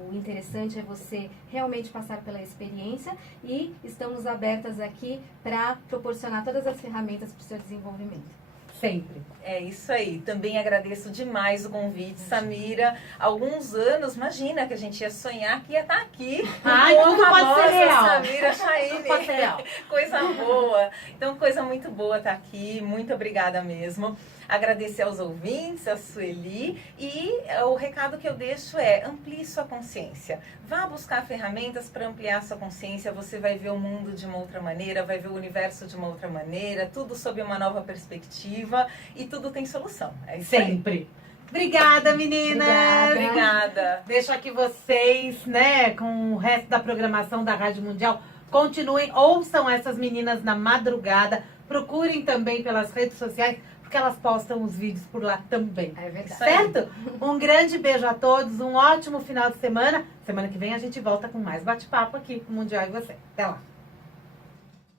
O interessante é você realmente passar pela experiência e estamos abertas aqui para proporcionar todas as ferramentas para o seu desenvolvimento. Sempre. É isso aí. Também agradeço demais o convite, Samira. Há alguns anos, imagina que a gente ia sonhar que ia estar aqui. Ai, com a tudo pode ser famosa real. Samira Chaine. Tudo pode ser real. Coisa boa. Então, coisa muito boa estar aqui. Muito obrigada mesmo. Agradecer aos ouvintes, a Sueli. E o recado que eu deixo é: amplie sua consciência. Vá buscar ferramentas para ampliar sua consciência. Você vai ver o mundo de uma outra maneira, vai ver o universo de uma outra maneira, tudo sob uma nova perspectiva e tudo tem solução. É isso aí. Sempre. Obrigada, meninas. Obrigada. Deixo aqui vocês, né, com o resto da programação da Rádio Mundial. Continuem, ouçam essas meninas na madrugada. Procurem também pelas redes sociais, porque elas postam os vídeos por lá também. É verdade. Certo? Um grande beijo a todos, um ótimo final de semana. Semana que vem a gente volta com mais bate-papo aqui no Mundial e você. Até lá.